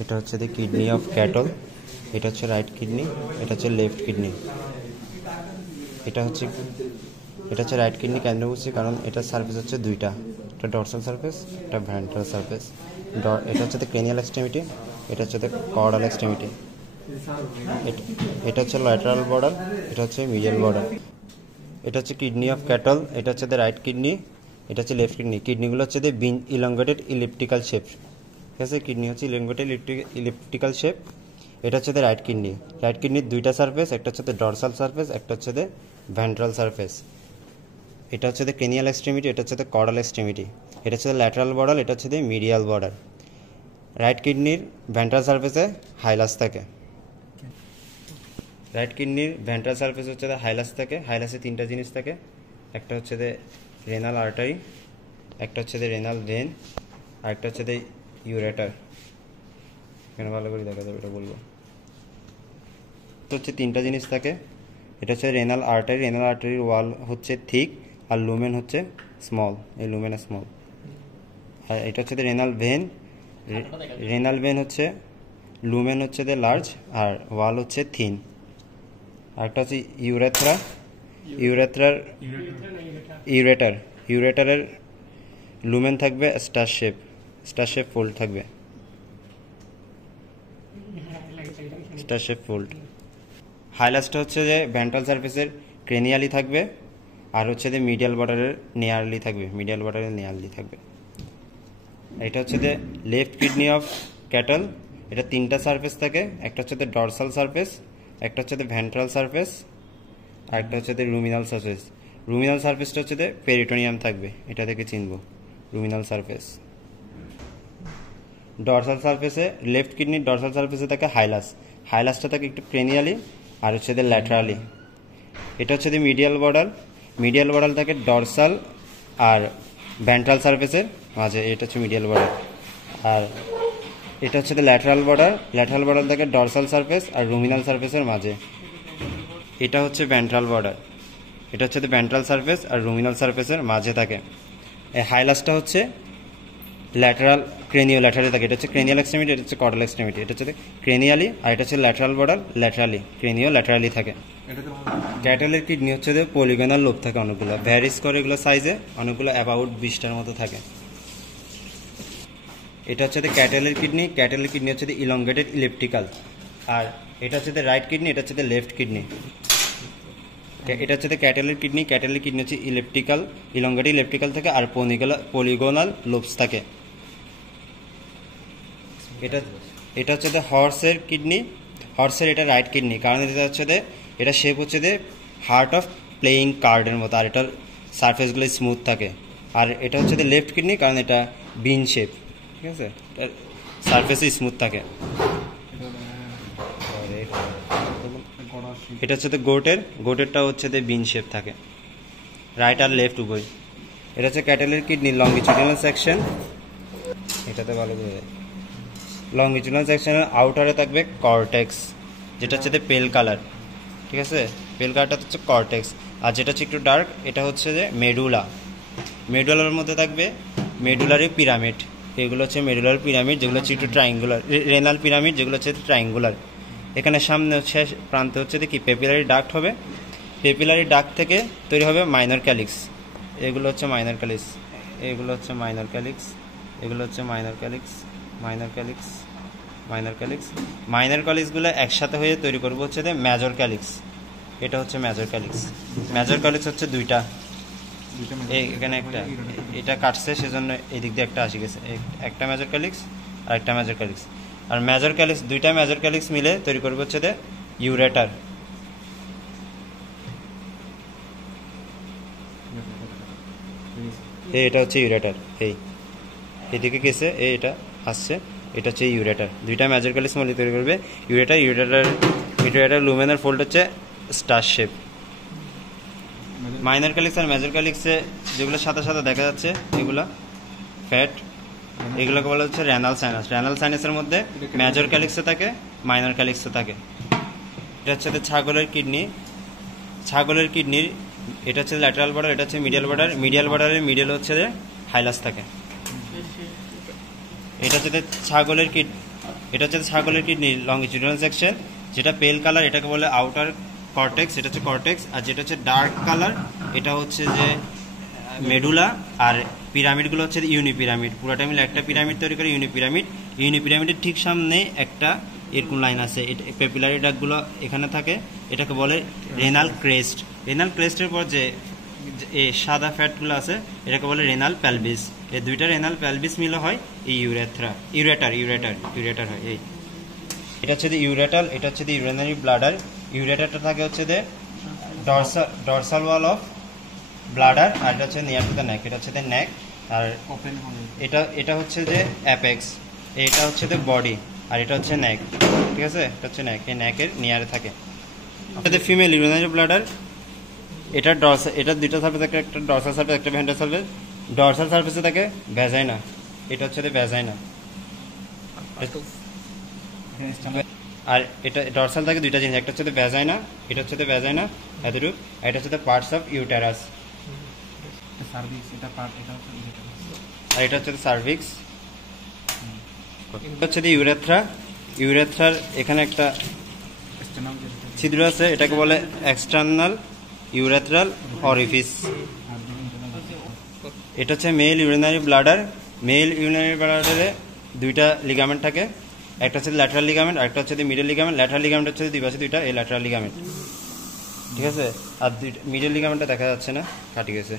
এটা হচ্ছে দি kidney of cattle, এটা হচ্ছে রাইট কিডনি, এটা হচ্ছে লেফট কিডনি। এটা হচ্ছে রাইট কিডনি কেন বলছি, কারণ এটার সার্ফেস হচ্ছে দুইটা, একটা ডরসাল সার্ফেস, একটা ভেন্ট্রাল সার্ফেস। এটা হচ্ছে ক্রেনিয়াল এক্সট্রিমিটি, এটা হচ্ছে কর্ডাল এক্সট্রিমিটি। এটা হচ্ছে ল্যাটারাল বর্ডার, এটা হচ্ছে মিডিয়াল বর্ডার। এটা হচ্ছে কিডনি অফ ক্যাটল, এটা হচ্ছে রাইট কিডনি, এটা হচ্ছে লেফট কিডনি। কিডনিগুলো হচ্ছে ইলংগেটেড ইলিপ্টিক্যাল শেপ, ঠিক আছে? কিডনি হচ্ছে ইলংগেটেড ইলিপ্টিক্যাল শেপ। এটা হচ্ছে রাইট কিডনি। রাইট কিডনির দুইটা সার্ফেস, একটা হচ্ছে ডরসাল সার্ফেস, একটা হচ্ছে ভেন্ট্রাল সার্ফেস। এটা হচ্ছে ক্রেনিয়াল এক্সট্রিমিটি, এটা হচ্ছে কর্ডাল এক্সট্রিমিটি। এটা হচ্ছে ল্যাটারাল বর্ডার, এটা হচ্ছে মিডিয়াল বর্ডার। রাইট কিডনির ভেন্ট্রাল সার্ফেসে হাইলাস থাকে। রাইট কিডনির ভেন্ট্রাল সার্ফেস হচ্ছে হাইলাস থাকে। হাইলাসে তিনটা জিনিস থাকে, একটা হচ্ছে রেনাল আর্টারি, একটা হচ্ছে রেনাল ভেন, আর একটা হচ্ছে ইউরেটার। এখানে ভালো করে দেখা যাবে, এটা বলবো। হচ্ছে তিনটা জিনিস থাকে, এটা হচ্ছে রেনাল আর্টারি। রেনাল আর্টারির ওয়াল হচ্ছে থিক আর লুমেন হচ্ছে স্মল, এই লুমেন স্মল। আর এটা হচ্ছে রেনাল ভেন। রেনাল ভেন হচ্ছে লুমেন হচ্ছে লার্জ আর ওয়াল হচ্ছে থিন। আরেকটা হচ্ছে ইউরেথ্রা। ইউরেটারের লুমেন থাকবে স্টার শেপ ফোল্ড থাকবে, স্টার শেপ ফোল্ড। হাইলাসটা হচ্ছে ভেন্ট্রাল সার্ফেসের ক্রেনিয়ালি থাকবে, আর হচ্ছে মিডিয়াল বর্ডারের নিয়ারলি থাকবে। এটা হচ্ছে লেফট কিডনি অফ ক্যাটল। এটা তিনটা সার্ফেস থাকে, একটা হচ্ছে ডরসাল সার্ফেস, একটা হচ্ছে ভেন্ট্রাল সার্ফেস, আর একটা হচ্ছে রুমিনাল সার্ফেস। রুমিনাল সার্ফেসটা হচ্ছে পেরিটোনিয়াম থাকবে, এটা থেকে চিনব রুমিনাল সার্ফেস। ডরসাল সার্ফেসে, লেফট কিডনির ডরসাল সার্ফেসে থাকে হাইলাসটা থাকে একটু ক্রেনিয়ালি আর হচ্ছে ল্যাটারালি। এটা হচ্ছে মিডিয়াল বর্ডার থাকে ডরসাল আর ভেন্ট্রাল সার্ফেসের মাঝে, এটা হচ্ছে মিডিয়াল বর্ডার। আর এটা হচ্ছে ল্যাটারাল বর্ডার থাকে ডরসাল সার্ফেস আর রুমিনাল সার্ফেসের মাঝে। এটা হচ্ছে ভেন্ট্রাল বর্ডার, এটা হচ্ছে ভেন্ট্রাল সার্ফেস আর রুমিনাল সার্ফেসের মাঝে থাকে। এই হাইলাসটা হচ্ছে ল্যাটারাল ক্রেনিও ল্যাটারালি থাকে। এটা হচ্ছে ক্রেনিয়াল এক্সট্রিমিটি, এটা হচ্ছে কর্ডাল এক্সট্রিমিটি। এটা হচ্ছে ক্রেনিয়ালি আর এটা হচ্ছে lateral border laterally, cranio laterally থাকে। ক্যাটলের কিডনি হচ্ছে পলিগনাল লোব থাকে অনেকগুলো, ভ্যারিস করে এগুলো সাইজে, অনেকগুলো অ্যাবাউট 20টার মতো থাকে। এটা হচ্ছে ক্যাটলের কিডনি হচ্ছে ইলংগেটেড ইলিপ্টিক্যাল। আর এটা হচ্ছে রাইট কিডনি, এটা হচ্ছে লেফট কিডনি। এটা হচ্ছে ক্যাটলের কিডনি হচ্ছে ইলংগেটেড ইলিপ্টিক্যাল থাকে আর পলিগোনাল লোবস থাকে। এটা হচ্ছে হর্সের কিডনি। এটা রাইট কিডনি, কারণ এটা হচ্ছে এটা শেপ হচ্ছে হার্ট অফ প্লেয়িং কার্ডের মতো, আর এটার সারফেসগুলো স্মুথ থাকে। আর এটা হচ্ছে লেফট কিডনি, কারণ এটা বিন শেপ, ঠিক আছে, সারফেসে স্মুথ থাকে। এটা হচ্ছে গোটেরটা হচ্ছে বিন শেপ থাকে, রাইট আর লেফট উভয়। এটা হচ্ছে ক্যাটলের কিডনি লংগিচুডিনাল সেকশন। এটাতে ভালো করে লংগিচুডিনাল সেকশনের আউটারে থাকবে কর্টেক্স, যেটা হচ্ছে পেল কালার, ঠিক আছে? পেল কালারটা হচ্ছে কর্টেক্স। আর যেটা হচ্ছে একটু ডার্ক, এটা হচ্ছে মেডুলার মধ্যে থাকবে মেডুলারি পিরামিড। এগুলো হচ্ছে মেডুলার পিরামিড, যেগুলো হচ্ছে একটু ট্রাইঙ্গুলার। রেনাল পিরামিড যেগুলো হচ্ছে ট্রাইঙ্গুলার। এখানে সামনে শেষ প্রান্তে হচ্ছে কি পেপিলারি ডাক্ট হবে। পেপিলারি ডাক্ট থেকে তৈরি হবে মাইনর ক্যালিক্স। এগুলো হচ্ছে মাইনর ক্যালিক্স, এগুলো হচ্ছে মাইনর ক্যালিক্স, এগুলো হচ্ছে minor calyx, minor calyx, minor calyx. Minor ক্যালিক্সগুলো একসাথে হয়ে তৈরি করবো হচ্ছে মেজর ক্যালিক্স। এটা হচ্ছে মেজর ক্যালিক্স। মেজর ক্যালিক্স হচ্ছে দুইটা, এখানে একটা, এটা কাটছে সেজন্য এই দিক দিয়ে একটা আসি গেছে, একটা মেজর ক্যালিক্স আর একটা মেজর ক্যালিক্স। আর মেজর ক্যালিক্স, দুইটা মেজর ক্যালিক্স মিলে তৈরি করবো হচ্ছে ইউরেটার। এটা হচ্ছে ইউরেটার, এইদিকে গেছে, এটা আসছে, এটা হচ্ছে ইউরেটার। দুইটা মেজর ক্যালিক্স মিলে তৈরি করবে ইউরেটার লুমেনার ফোল্ড হচ্ছে স্টার শেপ। মাইনর ক্যালিক্স আর মেজর ক্যালিক্সে যেগুলো সাদা সাদা দেখা যাচ্ছে, এগুলো ফ্যাট, এগুলোকে বলা হচ্ছে রেনাল সাইনাস। রেনাল সাইনাসের মধ্যে মেজর ক্যালিক্সও থাকে, মাইনর ক্যালিক্সও থাকে। এটা হচ্ছে ছাগলের কিডনির, এটা হচ্ছে ল্যাটারাল বর্ডার, এটা হচ্ছে মিডিয়াল বর্ডারের মিডিয়াল হচ্ছে হাইলাস থাকে। এটা হচ্ছে ছাগলের এটা হচ্ছে ছাগলের কিডনি লংগিটিউডিনাল সেকশন, যেটা পেল কালার এটাকে বলে আউটার কর্টেক্স, এটা হচ্ছে কর্টেক্স। আর যেটা হচ্ছে ডার্ক কালার এটা হচ্ছে যে মেডুলা। আর পিরামিডগুলো হচ্ছে ইউনিপিরামিড, পুরোটা মিলে একটা পিরামিড তৈরি করে ইউনিপিরামিড। ইউনিপিরামিডের ঠিক সামনে একটা এরকম লাইন আছে, পেপিলারি ডাকগুলো এখানে থাকে, এটাকে বলে রেনাল ক্রেস্ট। রেনাল ক্রেস্টের পর যে সাদা ফ্যাটগুলো আছে এটাকে বলে রেনাল প্যালভিস। এই দুইটা রেনাল প্যালভিস মিলে হয় এই ইউরেটার হয়। এই এটা হচ্ছে ইউরেটাল, এটা হচ্ছে ইউরিনারি ব্লাডার। ইউরেটারটা থাকে হচ্ছে ডরসাল ওয়াল অফ ব্লাডার, আর এটা হচ্ছে নিয়ার টু দ্য নেক, এটা হচ্ছে নেক। আর এটা হচ্ছে যে অ্যাপেক্স, এটা হচ্ছে বডি, আর এটা হচ্ছে নেক, ঠিক আছে? এটা হচ্ছে নেক, এই নেকের নিয়ারে থাকে। এটা ফিমেল ইউরিনারি ব্লাডার, এটা দুইটা সার্ফেস, একটা ডরসাল সার্ফেস একটা ভেন্ট্রাল সার্ফেস। ডরসাল সার্ফেসে থাকে ভ্যাজাইনা, এটা হচ্ছে ভ্যাজাইনা। আর এটা ডরসাল থাকে দুইটা জিনিস, একটা হচ্ছে ভ্যাজাইনা, এটা হচ্ছে ভ্যাজাইনা এতটুকু, এটা হচ্ছে পার্টস অফ ইউটেরাস, আর এটা হচ্ছে সার্ভিক্স। এটা হচ্ছে ইউরেথ্রা। ইউরেথ্রার এখানে একটা ছিদ্র আছে, এটাকে বলে এক্সটার্নাল ইউরেথ্রাল অরিফিস। এটা হচ্ছে male urinary bladder. Male urinary ব্লাডারে দুইটা লিগামেন্ট থাকে, একটা হচ্ছে ল্যাটারাল লিগামেন্ট, আর একটা হচ্ছে মিডল লিগামেন্ট। ল্যাটারাল লিগামেন্ট হচ্ছে দুই পাশে দুইটা, এই ল্যাটারাল লিগামেন্ট, ঠিক আছে? আর মিডল লিগামেন্টটা দেখা যাচ্ছে না, কাটি গেছে।